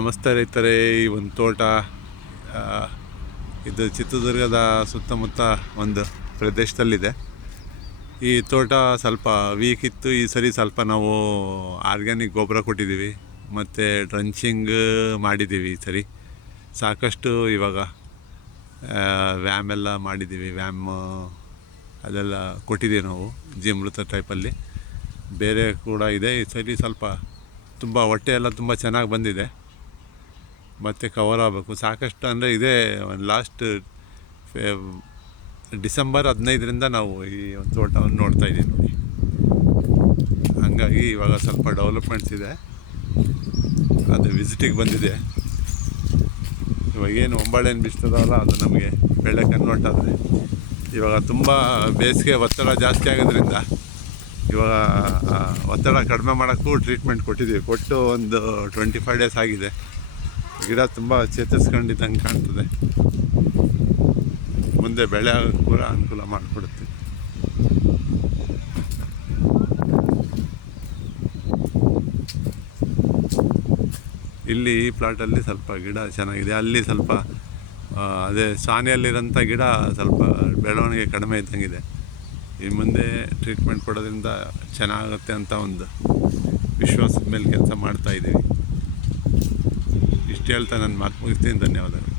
ನಮಸ್ತೆ ರೈತರೇ. ಈ ಒಂದು ತೋಟ ಇದು ಚಿತ್ರದುರ್ಗದ ಸುತ್ತಮುತ್ತ ಒಂದು ಪ್ರದೇಶದಲ್ಲಿದೆ. ಈ ತೋಟ ಸ್ವಲ್ಪ ವೀಕ್ ಇತ್ತು. ಈ ಸರಿ ಸ್ವಲ್ಪ ನಾವು ಆರ್ಗ್ಯಾನಿಕ್ ಗೊಬ್ಬರ ಕೊಟ್ಟಿದ್ದೀವಿ ಮತ್ತು ಡ್ರಂಚಿಂಗ್ ಮಾಡಿದ್ದೀವಿ. ಈ ಸರಿ ಸಾಕಷ್ಟು ಇವಾಗ ವ್ಯಾಮ್ ಎಲ್ಲ ಮಾಡಿದ್ದೀವಿ. ವ್ಯಾಮ್ ಅದೆಲ್ಲ ಕೊಟ್ಟಿದ್ದೀವಿ ನಾವು ಜೀಮೃತ ಟೈಪಲ್ಲಿ. ಬೇರೆ ಕೂಡ ಇದೆ. ಈ ಸರಿ ಸ್ವಲ್ಪ ತುಂಬ ಹೊಟ್ಟೆ ಎಲ್ಲ ತುಂಬ ಚೆನ್ನಾಗಿ ಬಂದಿದೆ. ಮತ್ತು ಕವರ್ ಆಗಬೇಕು ಸಾಕಷ್ಟು. ಅಂದರೆ ಇದೇ ಲಾಸ್ಟ್ ಡಿಸೆಂಬರ್ 15ರಿಂದ ನಾವು ಈ ಒಂದು ತೋಟವನ್ನು ನೋಡ್ತಾ ಇದ್ದೀವಿ ನೋಡಿ. ಹಾಗಾಗಿ ಇವಾಗ ಸ್ವಲ್ಪ ಡೆವಲಪ್ಮೆಂಟ್ಸ್ ಇದೆ, ಅದು ವಿಸಿಟಿಗೆ ಬಂದಿದೆ. ಇವಾಗೇನು ಹೊಂಬಾಳೆನು ಬಿಸ್ತದಲ್ಲ ಅದು ನಮಗೆ ಬೆಳೆ ಕನ್ವರ್ಟ್ ಆದರೆ ಇವಾಗ ತುಂಬ ಬೇಸಿಗೆ ಒತ್ತಡ ಜಾಸ್ತಿ ಆಗೋದ್ರಿಂದ ಇವಾಗ ಒತ್ತಡ ಕಡಿಮೆ ಮಾಡೋಕ್ಕೂ ಟ್ರೀಟ್ಮೆಂಟ್ ಕೊಟ್ಟಿದ್ದೀವಿ. ಕೊಟ್ಟು ಒಂದು 25 ಡೇಸ್ ಆಗಿದೆ. ಗಿಡ ತುಂಬ ಚೇತರಿಸ್ಕೊಂಡಿದ್ದಂಗೆ ಕಾಣ್ತದೆ. ಮುಂದೆ ಬೆಳೆ ಕೂಡ ಅನುಕೂಲ ಮಾಡಿಕೊಡುತ್ತೆ. ಇಲ್ಲಿ ಈ ಪ್ಲಾಟಲ್ಲಿ ಸ್ವಲ್ಪ ಗಿಡ ಚೆನ್ನಾಗಿದೆ. ಅಲ್ಲಿ ಸ್ವಲ್ಪ ಅದೇ ಸಾನೆಯಲ್ಲಿರೋಂಥ ಗಿಡ ಸ್ವಲ್ಪ ಬೆಳವಣಿಗೆ ಕಡಿಮೆ ಇದ್ದಂಗಿದೆ. ಈ ಮುಂದೆ ಟ್ರೀಟ್ಮೆಂಟ್ ಕೊಡೋದ್ರಿಂದ ಚೆನ್ನಾಗುತ್ತೆ ಅಂತ ಒಂದು ವಿಶ್ವಾಸದ ಮೇಲೆ ಕೆಲಸ ಮಾಡ್ತಾಯಿದ್ದೀವಿ. ಇಷ್ಟು ಹೇಳ್ತಾ ನನ್ನ ಮಾತು ಮುಗಿಸ್ತೀನಿ. ಧನ್ಯವಾದಗಳು.